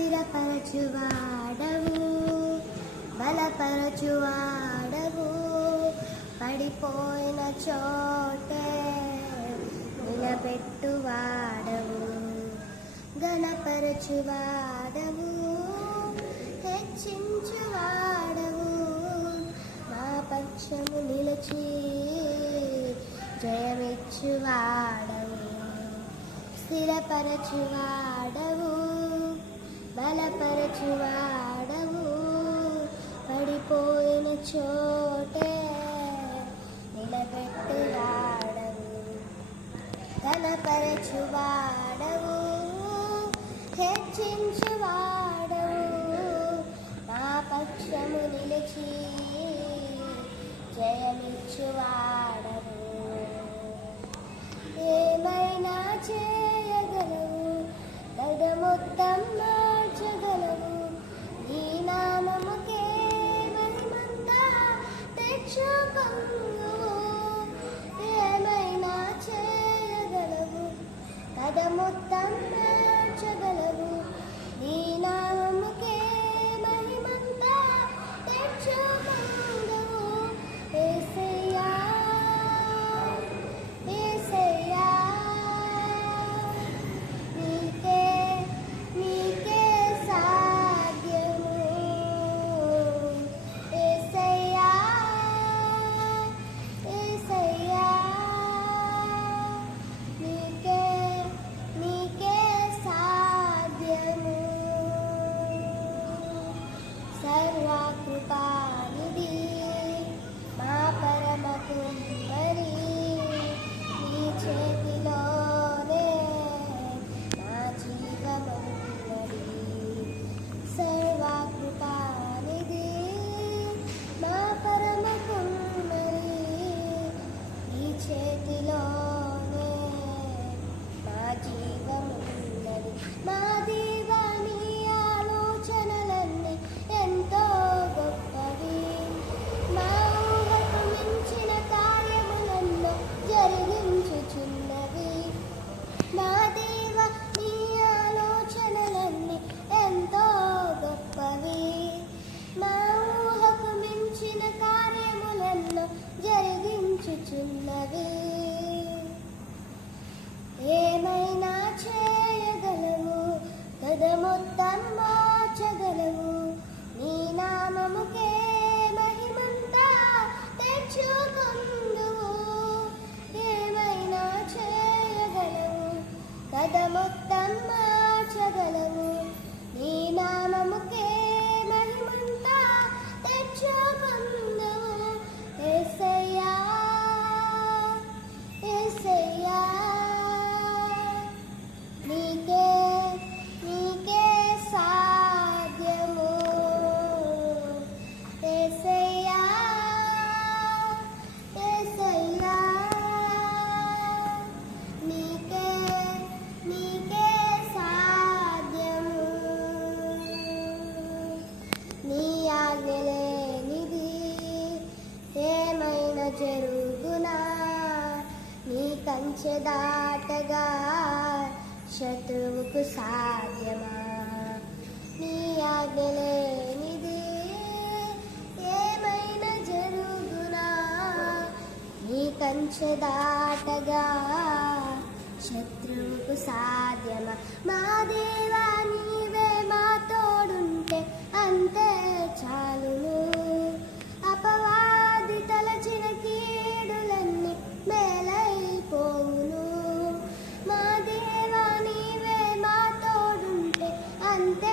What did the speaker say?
స్థిరపరచువాడవు, బలపరచువాడవు, పడిపోయిన చోటే నిలబెట్టువాడవు, ఘనపరచువాడవు, హెచ్చించువాడవు, మా పక్షము నిలిచి జయమిచ్చువాడవు, స్థిరపరచువాడవు, బలపరచువాడవు, పడిపోయిన చోటే నిలబెట్టువాడవు, ఘనపరచువాడవు, హెచ్చించువాడవు, నా పక్షము నిలిచి జయమిచ్చువాడవు. ఏమైనా చేయగలవు, మొత్తం మార్చగలవు, నీ నామముకే మహిమంతా తెచ్చుకొందువు. ఏమైనా చేయగలవు, మొత్తం మార్చగలవు, నీ నామముకే మహిమంతా తెచ్చుకొందువు. యేసయ్యా యేసయ్యా నీకే సాధ్యము. యేసయ్యా యేసయ్యా నీకే సాధ్యము. సర్వకృపానిధి మా పరమ కుమ్మరి, నీ చేతిలోనే నా జీవమున్నది. సర్వకృపానిధి మా పరమ కుమ్మరి, నీ చేతిలోనే నా జీవమున్నది. మా దేవా నీ ఆలోచనలన్నీ ఎంతో గొప్పవి, మా ఊహకు మించిన కార్యములెన్నో జరిగించుచున్నవి. మా దేవా నీ ఆలోచనలన్నీ ఎంతో గొప్పవి, మా ఊహకు మించిన కార్యములెన్నో జరిగించుచున్నవి. ఏమైనా చేయగలవు, మొత్తం మార్చగలవు, నీ నామముకే మహిమంతా తెచ్చుకొందువు. ఏమైనా చేయగలవు, మొత్తం మార్చగలవు, నీ నామముకే మహిమంతా తెచ్చుకొందువు. యేసయ్యా యేసయ్యా నీకే సాధ్యము. యేసయ్యా యేసయ్యా నీకే సాధ్యము. నీ ఆజ్ఞలేనిది ఏమైనా జరుగునా, నీ కంచె దాటగా శత్రువుకు సాధ్యమా. నీ ఆజ్ఞలేనిది ఏమైనా జరుగునా, నీ కంచె దాటగా శత్రువుకు సాధ్యమా. మా దేవా నీవే మా తోడుంటే అంతే చాలును. అపవాది తలచిన కీడులన్నీ మేలైపోవును. మా దేవా నీవే మా తోడుంటే అంతే